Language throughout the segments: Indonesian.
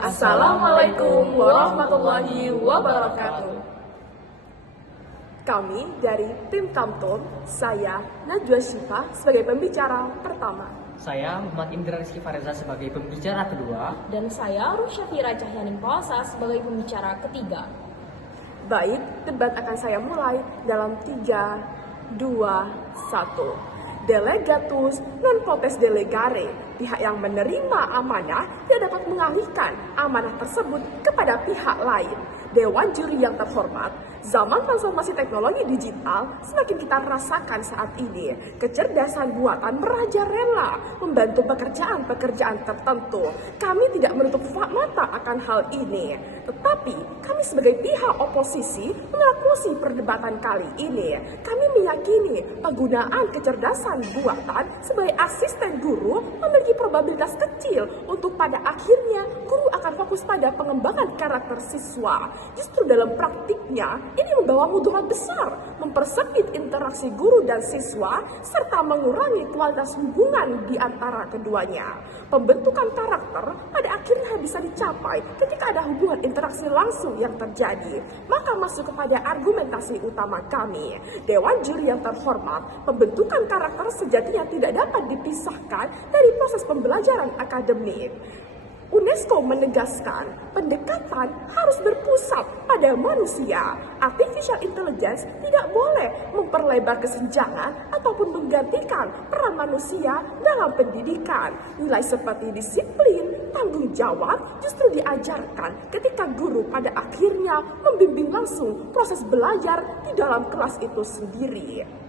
Assalamualaikum warahmatullahi wabarakatuh. Kami dari tim Kamtum, saya Najwa Syifa sebagai pembicara pertama. Saya Muhammad Indra Rizky Fareza sebagai pembicara kedua. Dan saya Rusyafira Cahyaning Pawasa sebagai pembicara ketiga. Baik, debat akan saya mulai dalam 3, 2, 1. Delegatus non potest delegare, pihak yang menerima amanah tidak dapat mengalihkan amanah tersebut kepada pihak lain. Dewan juri yang terhormat, zaman transformasi teknologi digital semakin kita rasakan saat ini. Kecerdasan buatan merajalela membantu pekerjaan-pekerjaan tertentu. Kami tidak menutup mata akan hal ini. Tetapi kami sebagai pihak oposisi menolak kursi perdebatan kali ini. Kami meyakini penggunaan kecerdasan buatan sebagai asisten guru memiliki probabilitas kecil untuk pada akhirnya guru akan fokus pada pengembangan karakter siswa. Justru dalam praktiknya, ini membawa mudarat besar, mempersempit interaksi guru dan siswa, serta mengurangi kualitas hubungan di antara keduanya. Pembentukan karakter pada akhirnya bisa dicapai ketika ada hubungan interaksi langsung yang terjadi. Maka masuk kepada argumentasi utama kami. Dewan juri yang terhormat, pembentukan karakter sejatinya tidak dapat dipisahkan dari proses pembelajaran akademik. UNESCO menegaskan pendekatan harus berpusat pada manusia. Artificial intelligence tidak boleh memperlebar kesenjangan ataupun menggantikan peran manusia dalam pendidikan. Nilai seperti disiplin, tanggung jawab justru diajarkan ketika guru pada akhirnya membimbing langsung proses belajar di dalam kelas itu sendiri.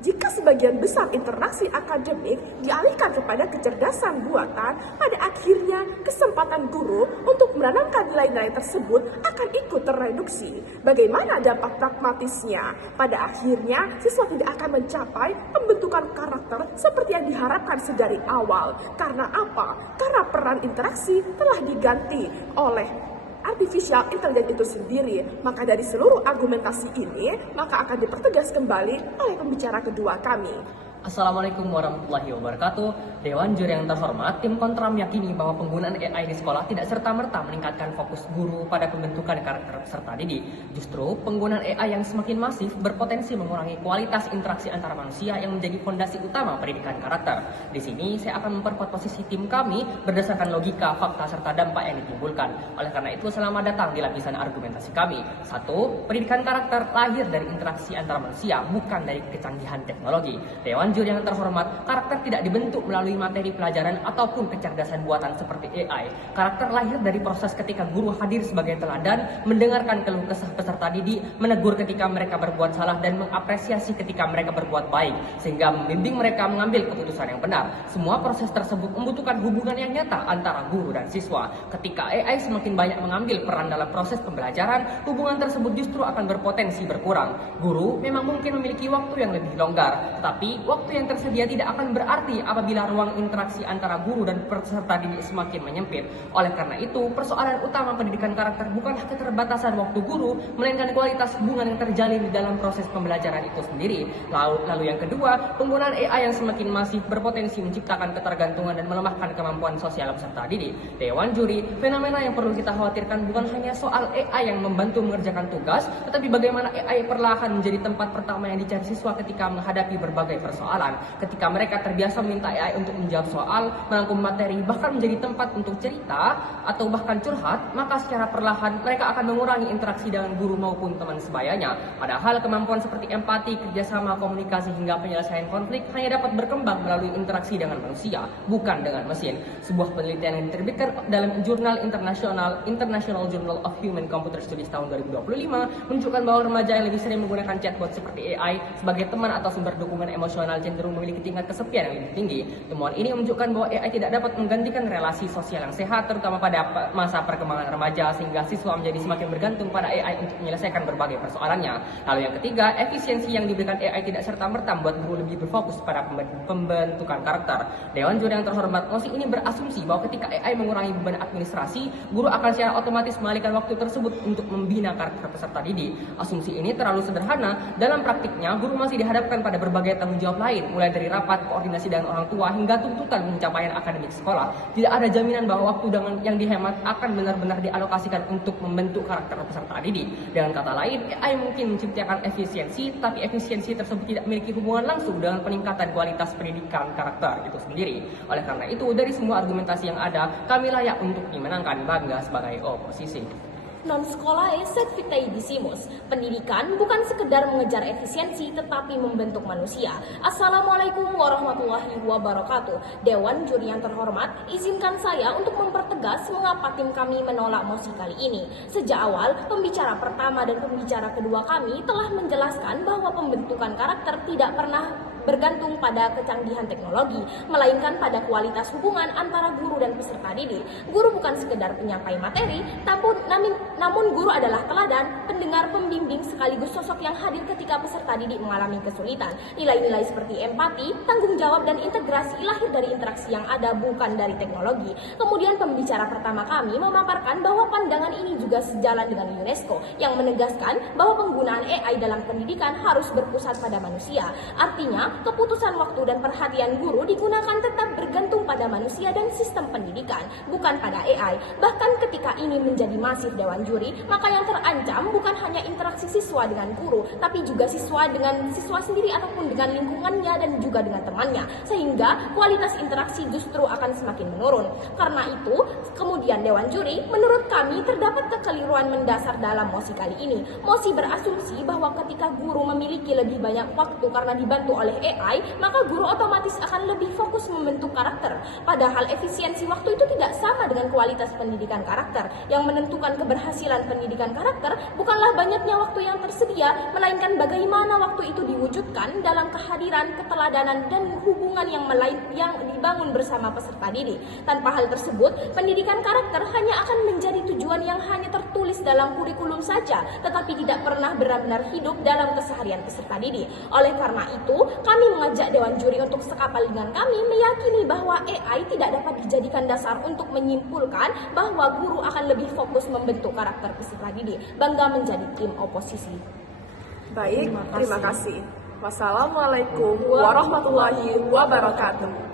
Jika sebagian besar interaksi akademik dialihkan kepada kecerdasan buatan, pada akhirnya kesempatan guru untuk menanamkan nilai-nilai tersebut akan ikut terreduksi. Bagaimana dampak pragmatisnya? Pada akhirnya, siswa tidak akan mencapai pembentukan karakter seperti yang diharapkan sedari awal. Karena apa? Karena peran interaksi telah diganti oleh artificial intelligence itu sendiri. Maka dari seluruh argumentasi ini, maka akan dipertegas kembali oleh pembicara kedua kami. Assalamualaikum warahmatullahi wabarakatuh. Dewan juri yang terhormat, tim kontra meyakini bahwa penggunaan AI di sekolah tidak serta-merta meningkatkan fokus guru pada pembentukan karakter peserta didik. Justru, penggunaan AI yang semakin masif berpotensi mengurangi kualitas interaksi antara manusia yang menjadi fondasi utama pendidikan karakter. Di sini, saya akan memperkuat posisi tim kami berdasarkan logika, fakta, serta dampak yang ditimbulkan. Oleh karena itu, selamat datang di lapisan argumentasi kami. 1. Pendidikan karakter lahir dari interaksi antara manusia, bukan dari kecanggihan teknologi. Dewan juri yang terhormat, karakter tidak dibentuk melalui materi pelajaran ataupun kecerdasan buatan seperti AI. Karakter lahir dari proses ketika guru hadir sebagai teladan, mendengarkan keluh kesah peserta didik, menegur ketika mereka berbuat salah, dan mengapresiasi ketika mereka berbuat baik, sehingga membimbing mereka mengambil keputusan yang benar. Semua proses tersebut membutuhkan hubungan yang nyata antara guru dan siswa. Ketika AI semakin banyak mengambil peran dalam proses pembelajaran, hubungan tersebut justru akan berpotensi berkurang. Guru memang mungkin memiliki waktu yang lebih longgar, tetapi waktu yang tersedia tidak akan berarti apabila ruang interaksi antara guru dan peserta didik semakin menyempit. Oleh karena itu, persoalan utama pendidikan karakter bukanlah keterbatasan waktu guru, melainkan kualitas hubungan yang terjalin di dalam proses pembelajaran itu sendiri. Lalu yang kedua, penggunaan AI yang semakin masif berpotensi menciptakan ketergantungan dan melemahkan kemampuan sosial peserta didik. Dewan juri, fenomena yang perlu kita khawatirkan bukan hanya soal AI yang membantu mengerjakan tugas, tetapi bagaimana AI perlahan menjadi tempat pertama yang dicari siswa ketika menghadapi berbagai persoalan. Ketika mereka terbiasa meminta AI untuk menjawab soal, merangkum materi, bahkan menjadi tempat untuk cerita atau bahkan curhat, maka secara perlahan mereka akan mengurangi interaksi dengan guru maupun teman sebayanya. Padahal kemampuan seperti empati, kerjasama, komunikasi, hingga penyelesaian konflik hanya dapat berkembang melalui interaksi dengan manusia, bukan dengan mesin. Sebuah penelitian yang diterbitkan dalam jurnal internasional International Journal of Human Computer Studies tahun 2025 menunjukkan bahwa remaja yang lebih sering menggunakan chatbot seperti AI sebagai teman atau sumber dukungan emosional cenderung memiliki tingkat kesepian yang lebih tinggi. Temuan ini menunjukkan bahwa AI tidak dapat menggantikan relasi sosial yang sehat, terutama pada masa perkembangan remaja, sehingga siswa menjadi semakin bergantung pada AI untuk menyelesaikan berbagai persoalannya. Lalu yang ketiga, efisiensi yang diberikan AI tidak serta-merta membuat guru lebih berfokus pada pembentukan karakter. Dewan juri yang terhormat, mosi ini berasumsi bahwa ketika AI mengurangi beban administrasi, guru akan secara otomatis mengalihkan waktu tersebut untuk membina karakter peserta didik. Asumsi ini terlalu sederhana. Dalam praktiknya, guru masih dihadapkan pada berbagai tanggung jawab lain, mulai dari rapat, koordinasi dengan orang tua, hingga hingga tuntutan pencapaian akademik sekolah, tidak ada jaminan bahwa waktu yang dihemat akan benar-benar dialokasikan untuk membentuk karakter peserta didik. Dengan kata lain, AI mungkin menciptakan efisiensi, tapi efisiensi tersebut tidak memiliki hubungan langsung dengan peningkatan kualitas pendidikan karakter itu sendiri. Oleh karena itu, dari semua argumentasi yang ada, kami layak untuk dimenangkan bangga sebagai oposisi. Non scolae sed vitae decimus. Pendidikan bukan sekedar mengejar efisiensi tetapi membentuk manusia. Assalamualaikum warahmatullahi wabarakatuh. Dewan juri yang terhormat, izinkan saya untuk mempertegas mengapa tim kami menolak mosi kali ini. Sejak awal, pembicara pertama dan pembicara kedua kami telah menjelaskan bahwa pembentukan karakter tidak pernah bergantung pada kecanggihan teknologi, melainkan pada kualitas hubungan antara guru dan peserta didik. Guru bukan sekedar penyampai materi, namun guru adalah teladan, pendengar, pembimbing, sekaligus sosok yang hadir ketika peserta didik mengalami kesulitan. Nilai-nilai seperti empati, tanggung jawab, dan integrasi lahir dari interaksi yang ada, bukan dari teknologi. Kemudian pembicara pertama kami memaparkan bahwa pandangan ini juga sejalan dengan UNESCO yang menegaskan bahwa penggunaan AI dalam pendidikan harus berpusat pada manusia. Artinya, keputusan waktu dan perhatian guru digunakan tetap bergantung pada manusia dan sistem pendidikan, bukan pada AI. Bahkan ketika ini menjadi masif dewan juri, maka yang terancam bukan hanya interaksi siswa dengan guru, tapi juga siswa dengan siswa sendiri ataupun dengan lingkungannya dan juga dengan temannya, sehingga kualitas interaksi justru akan semakin menurun. Karena itu, kemudian dewan juri, menurut kami terdapat kekeliruan mendasar dalam mosi kali ini. Mosi berasumsi bahwa ketika guru memiliki lebih banyak waktu karena dibantu oleh AI, maka guru otomatis akan lebih fokus membentuk karakter. Padahal efisiensi waktu itu tidak sama dengan kualitas pendidikan karakter. Yang menentukan keberhasilan pendidikan karakter bukanlah banyaknya waktu yang tersedia, melainkan bagaimana waktu itu diwujudkan dalam kehadiran, keteladanan, dan hubungan yang dibangun bersama peserta didik. Tanpa hal tersebut, pendidikan karakter hanya akan menjadi tujuan yang hanya tertulis dalam kurikulum saja, tetapi tidak pernah benar-benar hidup dalam keseharian peserta didik. Oleh karena itu, kami mengajak dewan juri untuk sekapal dengan kami meyakini bahwa AI tidak dapat dijadikan dasar untuk menyimpulkan bahwa guru akan lebih fokus membentuk karakter peserta didik. Bangga menjadi tim oposisi. Baik, terima kasih. Wassalamualaikum warahmatullahi wabarakatuh.